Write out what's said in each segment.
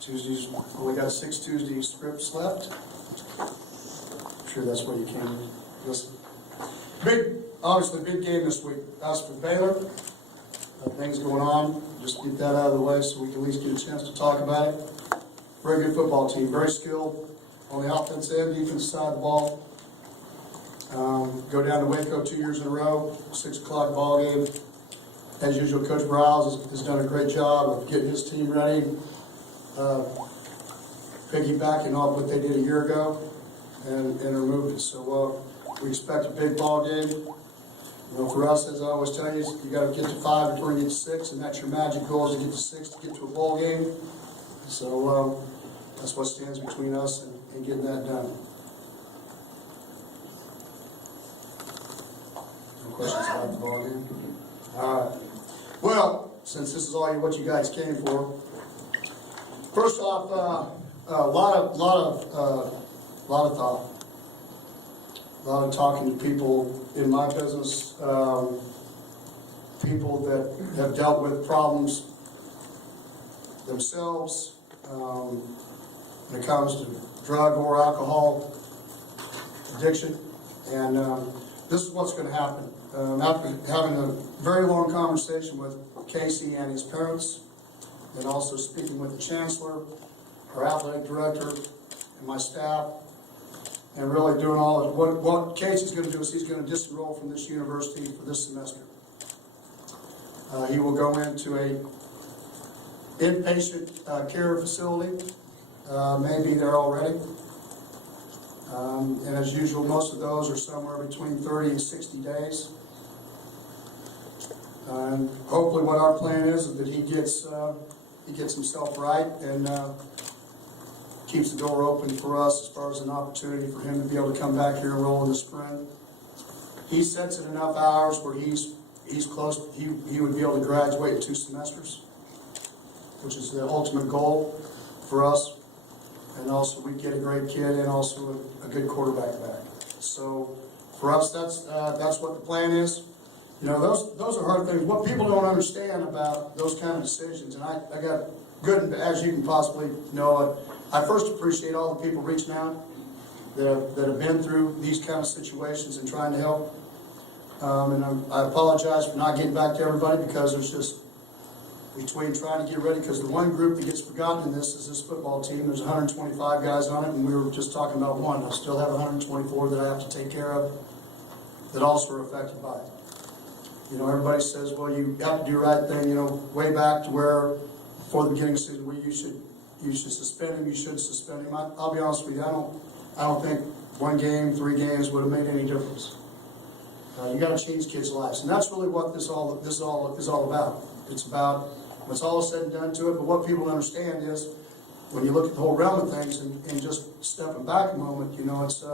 Tuesdays, we got 6 Tuesday scripts left. I'm sure that's where you came to listen. Obviously big game this week. That's for Baylor. Things going on. Just get that out of the way so we can at least get a chance to talk about it. Very good football team. Very skilled on the offense and defense side of the ball. Go down to Waco 2 years in a row. 6 o'clock ball game. As usual, Coach Browse has done a great job of getting his team ready. Piggybacking off what they did a year ago and are moving. So we expect a big ball game. You know, for us, as I always tell you, you got to get to 5 before you get to 6, and that's your magic goal, is to get to 6 to get to a bowl game. So that's what stands between us and getting that done. No questions about the ball game? All right. Well, since this is all what you guys came for, first off, a lot of thought. A lot of talking to people in my business, people that have dealt with problems themselves when it comes to drug or alcohol addiction. And this is what's going to happen. After having a very long conversation with Casey and his parents, and also speaking with the chancellor, our athletic director, and my staff, and really doing all of what Casey's going to do is he's going to disenroll from this university for this semester. He will go into a inpatient care facility, may be there already. And as usual, most of those are somewhere between 30 and 60 days. And hopefully what our plan is that he gets himself right and keeps the door open for us as far as an opportunity for him to be able to come back here and roll in the spring. He sets it enough hours where he's close. He would be able to graduate in 2 semesters, which is the ultimate goal for us. And also we get a great kid and also a good quarterback back. So for us, that's what the plan is. You know, those are hard things. What people don't understand about those kind of decisions, and I got good, as you can possibly know, I first appreciate all the people reaching out that have been through these kind of situations and trying to help. And I apologize for not getting back to everybody, because there's just, between trying to get ready, because the one group that gets forgotten in this is this football team. There's 125 guys on it, and we were just talking about one. I still have 124 that I have to take care of that also are affected by it. You know, everybody says, well, you have to do the right thing, you know, way back to where, before the beginning of the season, where you should suspend him, you should suspend him. I'll be honest with you, I don't think 1 game, 3 games would have made any difference. You got to change kids' lives, and that's really what this all is all about. It's about, when it's all said and done to it, but what people understand is, when you look at the whole realm of things and just stepping back a moment, you know, it's,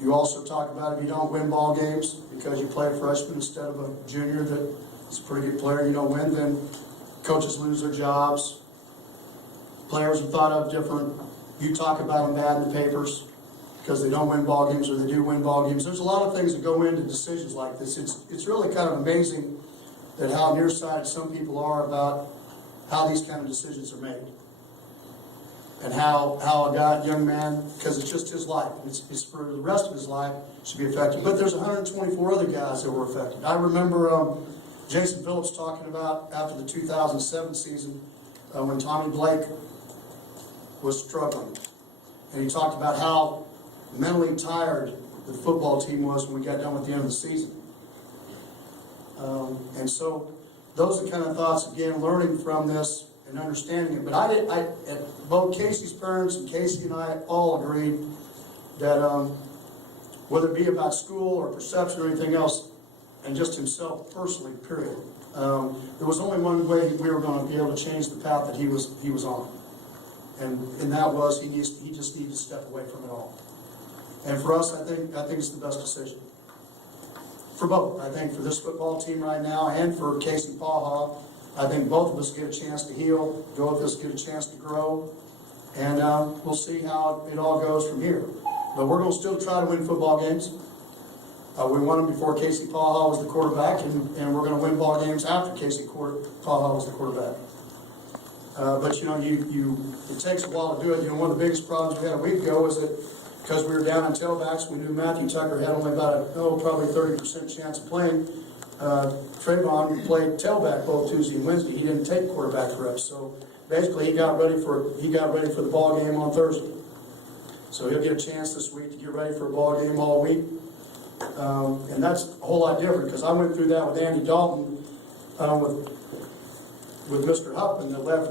you also talk about if you don't win ball games because you play a freshman instead of a junior that is a pretty good player, you don't win, then coaches lose their jobs. Players are thought of different. You talk about them bad in the papers because they don't win ball games, or they do win ball games. There's a lot of things that go into decisions like this. It's really kind of amazing that how nearsighted some people are about how these kind of decisions are made, and how a young man, because it's just his life, it's for the rest of his life, should be affected. But there's 124 other guys that were affected. I remember Jason Phillips talking about after the 2007 season when Tommy Blake was struggling, and he talked about how mentally tired the football team was when we got done with the end of the season. And so those are the kind of thoughts, again, learning from this and understanding it. But both Casey's parents and Casey and I all agreed that whether it be about school or perception or anything else, and just himself personally, period, there was only one way we were going to be able to change the path that he was on, and that was he just needed to step away from it all. And for us, I think it's the best decision. For both. I think for this football team right now and for Casey Paha, I think both of us get a chance to heal, both of us get a chance to grow, and we'll see how it all goes from here. But we're going to still try to win football games. We won them before Casey Paha was the quarterback, and we're going to win ball games after Casey Paha was the quarterback. But you know, it takes a while to do it. You know, one of the biggest problems we had a week ago was that because we were down on tailbacks, we knew Matthew Tucker had only about probably 30% chance of playing. Trayvon played tailback both Tuesday and Wednesday. He didn't take quarterback reps, so basically he got ready for the ball game on Thursday. So he'll get a chance this week to get ready for a ball game all week, and that's a whole lot different because I went through that with Andy Dalton, with Mr. Huffman that left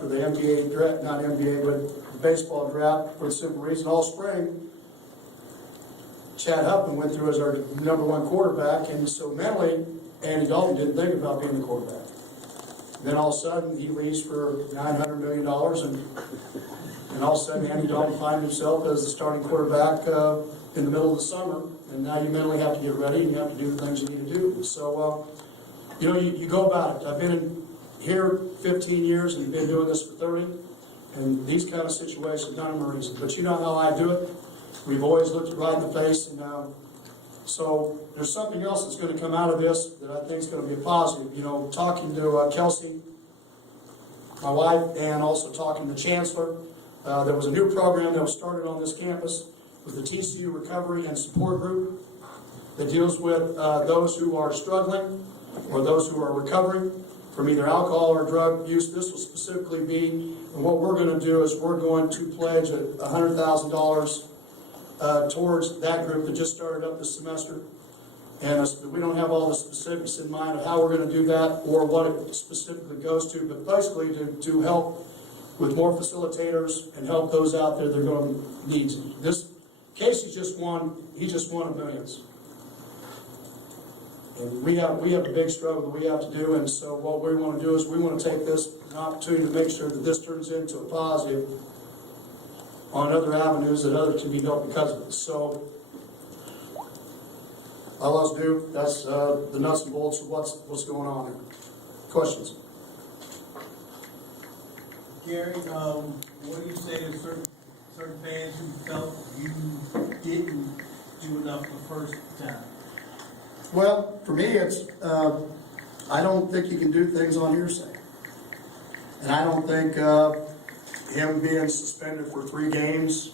for the NBA draft, not NBA, but the baseball draft for the simple reason all spring. Chad Huffman went through as our #1 quarterback, and so mentally, Andy Dalton didn't think about being the quarterback. Then all of a sudden, he leaves for $900 million, and all of a sudden, Andy Dalton finds himself as the starting quarterback in the middle of the summer, and now you mentally have to get ready, and you have to do the things you need to do. So, you know, you go about it. I've been here 15 years and been doing this for 30, and these kind of situations, none of them are easy. But you know how I do it. We've always looked it right in the face, and so there's something else that's going to come out of this that I think is going to be a positive. You know, talking to Kelsey, my wife, and also talking to Chancellor, there was a new program that was started on this campus with the TCU Recovery and Support Group that deals with those who are struggling or those who are recovering from either alcohol or drug use. This will specifically be, and what we're going to do is we're going to pledge $100,000 towards that group that just started up this semester. And we don't have all the specifics in mind of how we're going to do that or what it specifically goes to, but basically to help with more facilitators and help those out there that are going to need. This Casey just won of millions. And we have a big struggle that we have to do, and so what we want to do is we want to take this an opportunity to make sure that this turns into a positive on other avenues that others can be helped because of it. So all else do, that's the nuts and bolts of what's going on here. Questions? Gary, what do you say to certain fans who felt you didn't do enough the first time? Well, for me, it's I don't think you can do things on hearsay, and I don't think him being suspended for 3 games,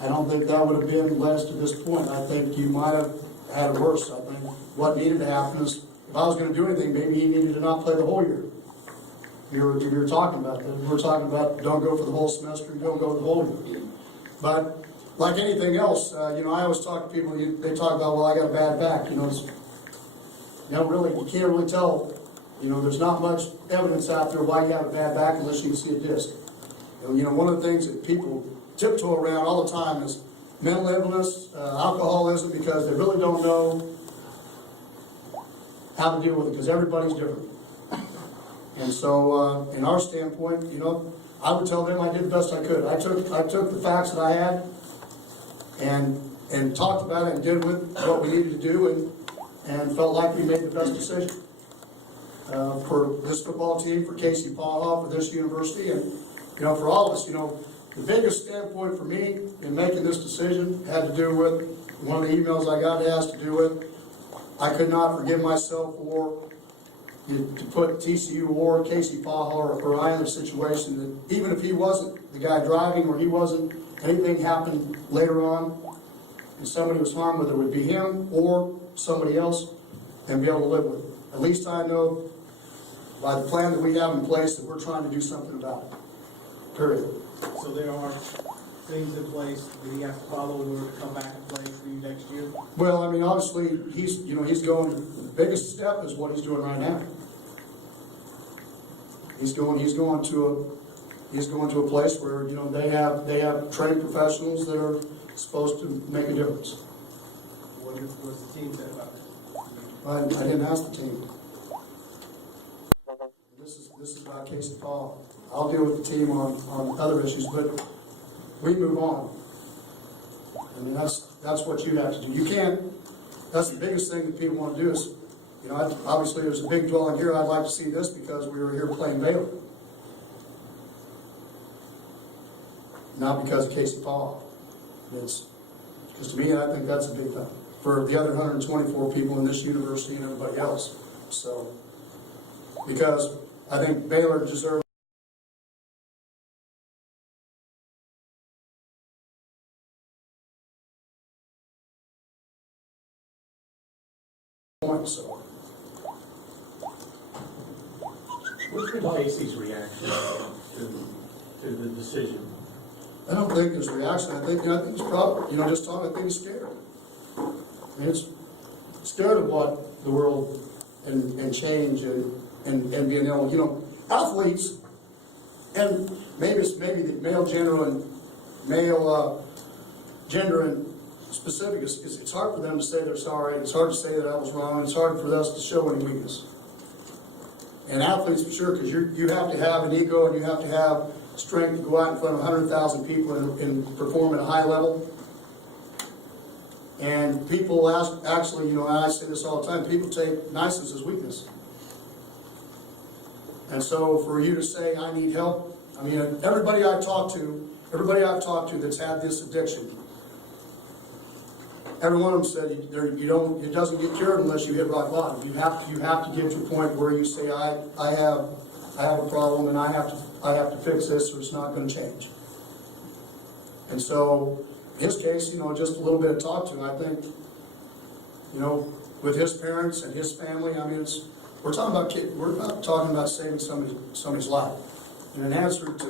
I don't think that would have been led us to this point. I think you might have had it worse. I think what needed to happen is, if I was going to do anything, maybe he needed to not play the whole year. You were talking about that. We were talking about don't go for the whole semester and don't go the whole year. But like anything else, you know, I always talk to people, they talk about, well, I got a bad back. You know, you can't really tell. You know, there's not much evidence out there why you have a bad back unless you can see a disc. And, you know, one of the things that people tiptoe around all the time is mental illness, alcoholism, because they really don't know how to deal with it, because everybody's different. And so, in our standpoint, you know, I would tell them I did the best I could. I took the facts that I had and talked about it and did with what we needed to do and felt like we made the best decision for this football team, for Casey Paha, for this university, and, you know, for all of us. You know, the biggest standpoint for me in making this decision had to do with one of the emails I got asked to do with. I could not forgive myself for to put TCU or Casey Paha or I in a situation that even if he wasn't the guy driving or he wasn't, anything happened later on and somebody was harmed, whether it would be him or somebody else, and be able to live with it. At least I know by the plan that we have in place that we're trying to do something about it. Period. So there are things in place that he has to follow in order to come back and play for you next year? Well, I mean, obviously, he's going, the biggest step is what he's doing right now. He's going to a place where, you know, they have trained professionals that are supposed to make a difference. What's the team said about it? I didn't ask the team. This is about Casey Paul. I'll deal with the team on other issues, but we move on. I mean, that's what you have to do. You can't. That's the biggest thing that people want to do is, you know, obviously there's a big dwelling here. I'd like to see this because we were here playing Baylor, not because of Casey Paul. It's because to me, I think that's a big thing for the other 124 people in this university and everybody else. So, because I think Baylor deserves points, so. What's been Casey's reaction to the decision? I don't think there's a reaction. I think he's probably, just talking, I think he's scared. I mean, it's scared of what the world and change and being able, athletes, and maybe the male gender and specific, it's hard for them to say they're sorry. It's hard to say that I was wrong. It's hard for us to show any weakness. And athletes, for sure, because you have to have an ego and you have to have strength to go out in front of 100,000 people and perform at a high level. And people actually, and I say this all the time, people take niceness as weakness. And so for you to say, I need help, I mean, everybody I've talked to that's had this addiction, every one of them said, it doesn't get cured unless you hit rock bottom. You have to get to a point where you say, I have a problem and I have to fix this or it's not going to change. And so, in his case, just a little bit of talk to him, I think, with his parents and his family, I mean, we're not talking about saving somebody's life. And in answer to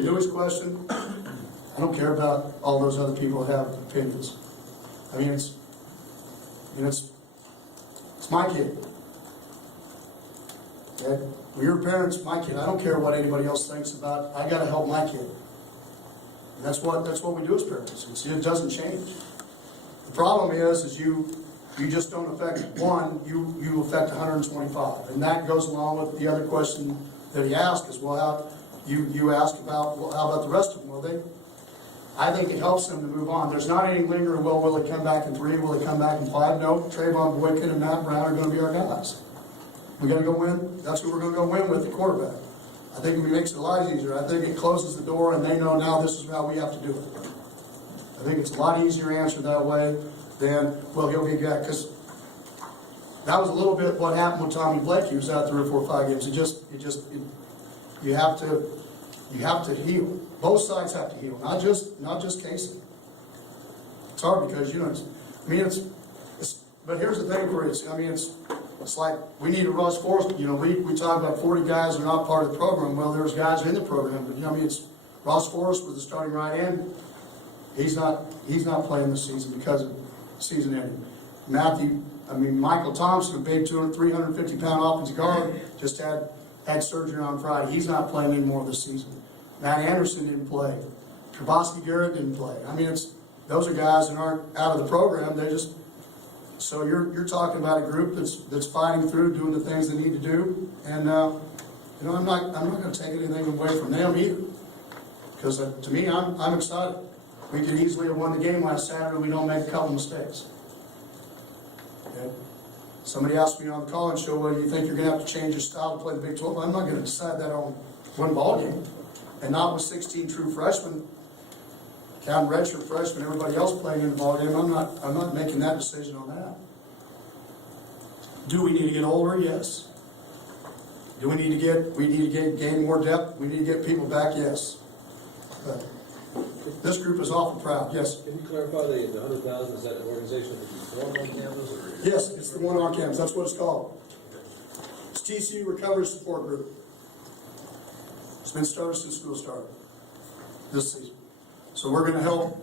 Louis' question, I don't care about all those other people who have opinions. I mean, it's my kid. Okay? When you're a parent, it's my kid. I don't care what anybody else thinks about. I got to help my kid. And that's what we do as parents. It doesn't change. The problem is you just don't affect one. You affect 125, and that goes along with the other question that he asked as well. You asked about, well, how about the rest of them? Well, I think it helps them to move on. There's not any lingering, well, will he come back in 3? Will he come back in 5? No, Trayvon Boykin and Matt Brown are going to be our guys. We got to go win. That's who we're going to go win with, the quarterback. I think it makes it a lot easier. I think it closes the door and they know now this is how we have to do it. I think it's a lot easier to answer that way than, well, he'll be back. Because that was a little bit what happened with Tommy Blake. He was out 3 or 4 or 5 games. You have to heal. Both sides have to heal, not just Casey. It's hard because but here's the thing for it. It's like we need a Russ Forrest. We talk about 40 guys that are not part of the program. Well, there's guys in the program, but it's Ross Forrest was the starting right end. He's not playing this season because of season ending. Michael Thompson, a big 350-pound offensive guard, just had surgery on Friday. He's not playing anymore this season. Matt Anderson didn't play. Trubosky Garrett didn't play. Those are guys that aren't out of the program. So you're talking about a group that's fighting through, doing the things they need to do, and I'm not going to take anything away from them either, because to me, I'm excited. We could easily have won the game last Saturday. We don't make a couple mistakes. Okay? Somebody asked me on the call-in show, well, you think you're going to have to change your style to play the Big 12? I'm not going to decide that on one ball game, and not with 16 true freshmen. Counting redshirt freshmen, everybody else playing in the ballgame. I'm not making that decision on that. Do we need to get older? Yes. Do we need to gain more depth? We need to get people back? Yes. But this group is awful proud. Yes. Can you clarify the 100,000? Is that an organization that is one on campus? Or? Yes, it's the one on campus. That's what it's called. It's TCU Recovery Support Group. It's been started since school started this season. So we're going to help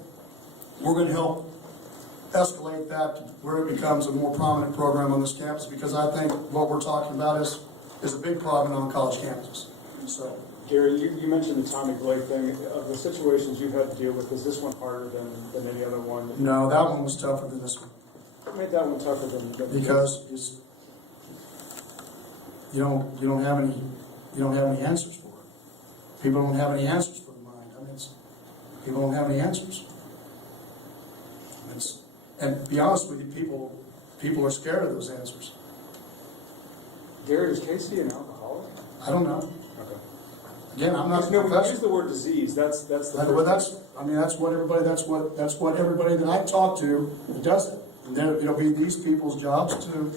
escalate that to where it becomes a more prominent program on this campus, because I think what we're talking about is a big problem on college campuses. So, Gary, you mentioned the Tommy Blake thing. Of the situations you've had to deal with, is this one harder than any other one? No, that one was tougher than this one. What made that one tougher than because you don't have any answers for it. People don't have any answers for the mind. People don't have any answers. And to be honest with you, people are scared of those answers. Gary, is Casey an alcoholic? I don't know. Okay. Again, I'm not. No, when you use the word disease, that's the. Well, that's what everybody that I talk to does it. And then it'll be these people's jobs to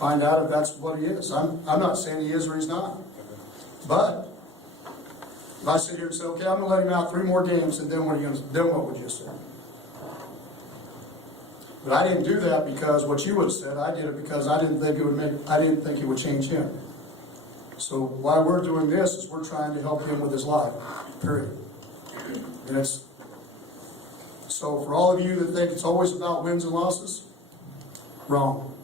find out if that's what he is. I'm not saying he is or he's not. But if I sit here and say, okay, I'm gonna let him out 3 more games, and then what would you say? But I didn't do that because what you would have said. I did it because I didn't think it would change him. So why we're doing this is we're trying to help him with his life, period. And it's, so for all of you that think it's always about wins and losses, wrong.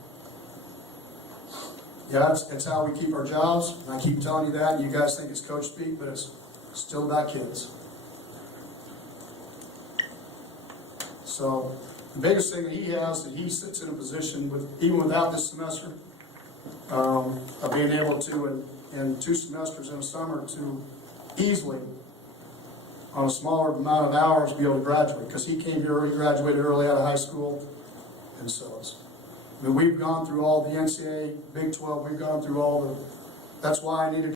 Yeah, it's how we keep our jobs, and I keep telling you that, and you guys think it's coach speak, but it's still about kids. So, the biggest thing that he has, that he sits in a position with, even without this semester, of being able to, in 2 semesters in a summer, to easily, on a smaller amount of hours, be able to graduate, because he came here, he graduated early out of high school, and so it's, I mean, we've gone through all the NCAA, Big 12, we've gone through all the, that's why I needed